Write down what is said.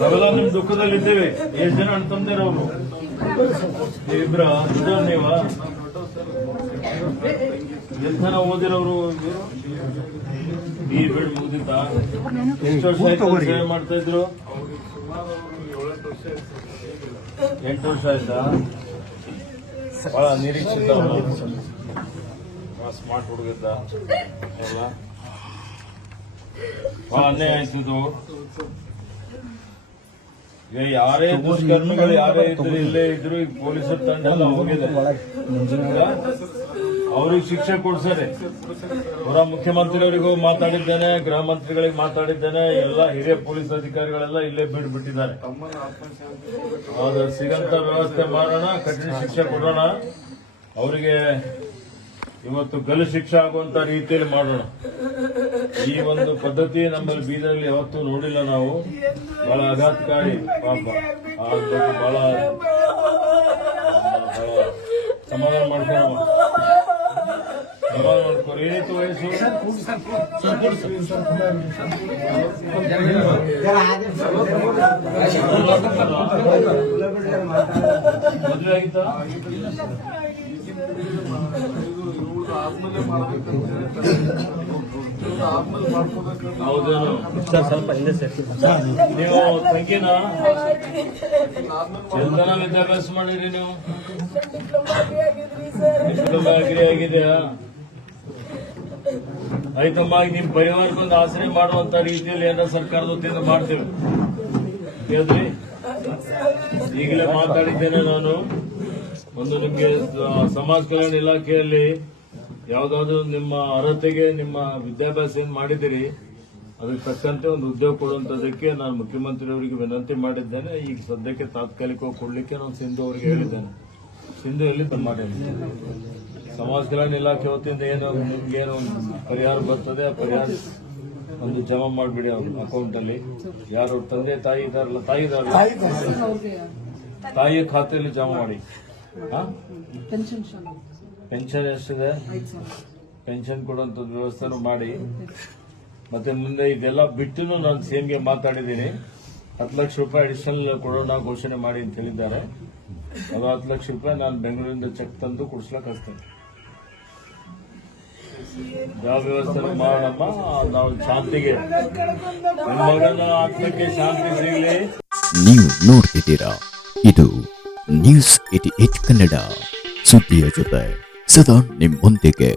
ನಾವೆಲ್ಲ ನಿಮ್ ದುಃಖದಲ್ಲಿ ಇದ್ದೇವೆ. ಎಷ್ಟು ಜನ ಅಂತಂದಿರ ಅವರು ಇಬ್ರ ನೀವ? ಎಂತ ಓದಿರೋರು ಬಿ ಬಿಡ್ ಮುಗ್ದಿತ್ತ? ಎಷ್ಟು ವರ್ಷ ಆಯ್ತು ಸೇವೆ ಮಾಡ್ತಾ ಇದ್ರು? ಎಂಟು ವರ್ಷ ಆಯ್ತಾ? ಬಹಳ ನಿರೀಕ್ಷಿತ ಸ್ಮಾರ್ಟ್ ಹುಡುಗಿದ್ದ. ಎಲ್ಲ ಬಹಳ ಅನ್ಯಾಯ ಆಯ್ತು ಇದು. ಈಗ ಯಾರೇ ದುಷ್ಕರ್ಮಿಗಳು ಯಾರೇ ಇದ್ರು ಇಲ್ಲೇ ಇದ್ರು ಈಗ ಪೊಲೀಸರ ತಂಡ ಎಲ್ಲ ಹೋಗಿದೆ. ಅವ್ರಿಗೆ ಶಿಕ್ಷೆ ಕೊಡ್ಸರಿ ಅವರ ಮುಖ್ಯಮಂತ್ರಿಯವರಿಗೂ ಮಾತಾಡಿದ್ದೇನೆ ಗೃಹ ಮಂತ್ರಿಗಳಿಗೆ ಮಾತಾಡಿದ್ದೇನೆ ಎಲ್ಲ ಹಿರಿಯ ಪೊಲೀಸ್ ಅಧಿಕಾರಿಗಳೆಲ್ಲ ಇಲ್ಲೇ ಬಿಟ್ಬಿಟ್ಟಿದ್ದಾರೆ. ಅದು ಸಿಗಂತ ವ್ಯವಸ್ಥೆ ಮಾಡೋಣ ಕಠಿಣ ಶಿಕ್ಷೆ ಕೊಡೋಣ. ಅವರಿಗೆ ಇವತ್ತು ಗಲ್ಲು ಶಿಕ್ಷೆ ಆಗುವಂತ ರೀತಿಯಲ್ಲಿ ಮಾಡೋಣ. ಈ ಒಂದು ಪದ್ಧತಿ ನಮ್ಮಲ್ಲಿ ಬೀದರಲ್ಲಿ ಯಾವತ್ತೂ ನೋಡಿಲ್ಲ ನಾವು. ಬಹಳ ಆಘಾತಕಾರಿ ಪಾಪ. ಬಹಳ ಸಮಾಧಾನ ಮಾಡ್ಕೊ ಸಮಾಧಾನ ಮಾಡ್ಕೊರಿ ಏನಿತ್ತು ವಯಸ್ಸು? ಮದುವೆ ಆಗಿತ್ತಾ? ಹೌದೇನು? ಸ್ವಲ್ಪ ಹಿಂದೆ ನೀವು ತಂಗಿನ ಚಂದನ ವಿದ್ಯಾಭ್ಯಾಸ ಮಾಡಿರಿ ನೀವು? ಡಿಪ್ಲೊಮಾ ಅಗ್ರಿ ಆಗಿದೆಯಾ? ಆಯ್ತಮ್ಮ ಈಗ ನಿಮ್ ಪರಿವಾರಕ್ಕೊಂದು ಆಸರೆ ಮಾಡುವಂತ ರೀತಿಯಲ್ಲಿ ಏನಾರ ಸರ್ಕಾರದ ವತಿಯಿಂದ ಮಾಡ್ತೇವೆ. ಕೇಳಿದ್ರಿ ಈಗಲೇ ಮಾತಾಡಿದ್ದೇನೆ ನಾನು. ಒಂದು ನಿಮ್ಗೆ ಸಮಾಜ ಕಲ್ಯಾಣ ಇಲಾಖೆಯಲ್ಲಿ ಯಾವ್ದಾದ್ರು ನಿಮ್ಮ ಅರ್ಹತೆಗೆ ನಿಮ್ಮ ವಿದ್ಯಾಭ್ಯಾಸ ಏನ್ ಮಾಡಿದಿರಿ ಅದಕ್ಕೆ ತಕ್ಕಂತೆ ಒಂದು ಉದ್ಯೋಗ ಕೊಡುವಂತದಕ್ಕೆ ನಾನು ಮುಖ್ಯಮಂತ್ರಿಯವರಿಗೆ ವಿನಂತಿ ಮಾಡಿದ್ದೇನೆ. ಈಗ ಸದ್ಯಕ್ಕೆ ತಾತ್ಕಾಲಿಕವಾಗಿ ಕೊಡ್ಲಿಕ್ಕೆ ನಾನು ಸಿಂಧು ಅವರಿಗೆ ಹೇಳಿದ್ದೇನೆ. ಸಿಂಧು ಎಲ್ಲಿ ಬಂದ್ ಮಾಡಿ ಸಮಾಜ ಕಲ್ಯಾಣ ಇಲಾಖೆ ವತಿಯಿಂದ ಏನು ನಿಮ್ಗೇನು ಪರಿಹಾರ ಬರ್ತದೆ? ಆ ಪರಿಹಾರ ಒಂದು ಜಮಾ ಮಾಡಿಬಿಡಿ ಅವ್ರ ಅಕೌಂಟ್ ಅಲ್ಲಿ ಯಾರು ಅವ್ರ ತಂದೆ ತಾಯಿ ಇದಾರಲ್ಲ ತಾಯಿ ಇದಾರಲ್ಲ ತಾಯಿಯ ಖಾತೆಯಲ್ಲಿ ಜಮಾ ಮಾಡಿ. ಹಾ ಪೆನ್ಷನ್ ಎಷ್ಟಿದೆ ಪೆನ್ಷನ್ ಕೊಡುವಂತ ವ್ಯವಸ್ಥೆನೂ ಮಾಡಿ. ಮತ್ತೆ ಮುಂದೆ ಇದೆಲ್ಲ ಬಿಟ್ಟು ನಾನು ಸೇಮ್ಗೆ ಮಾತಾಡಿದ್ದೀನಿ. ಹತ್ತು ಲಕ್ಷ ರೂಪಾಯಿ ಅಡಿಷನಲ್ ಕೊಡೋಣ ಘೋಷಣೆ ಮಾಡಿ ಅಂತ ಹೇಳಿದ್ದಾರೆ. ಅದು ಹತ್ತು ಲಕ್ಷ ರೂಪಾಯಿ ನಾನು ಬೆಂಗಳೂರಿಂದ ಚೆಕ್ ತಂದು ಕೊಡ್ಸ್ಲಕ್ಕೆ ಹಚ್ತೇನೆ. ಯಾವ ವ್ಯವಸ್ಥೆ ಮಾಡೋಣಮ್ಮ. ನಾವು ಶಾಂತಿಗೆ. ಮಗನ ಆತ್ಮಕ್ಕೆ ಶಾಂತಿ ಸಿಗಲಿ. ನೀವು ನೋಡ್ತಿದ್ದೀರಾ? ಇದು ನ್ಯೂಸ್ ಏಟ್ ಕನ್ನಡ. ಸುದ್ದಿಯ ಜೊತೆ. ಸದಾ ನಿಮ್ಮೊಂದಿಗೆ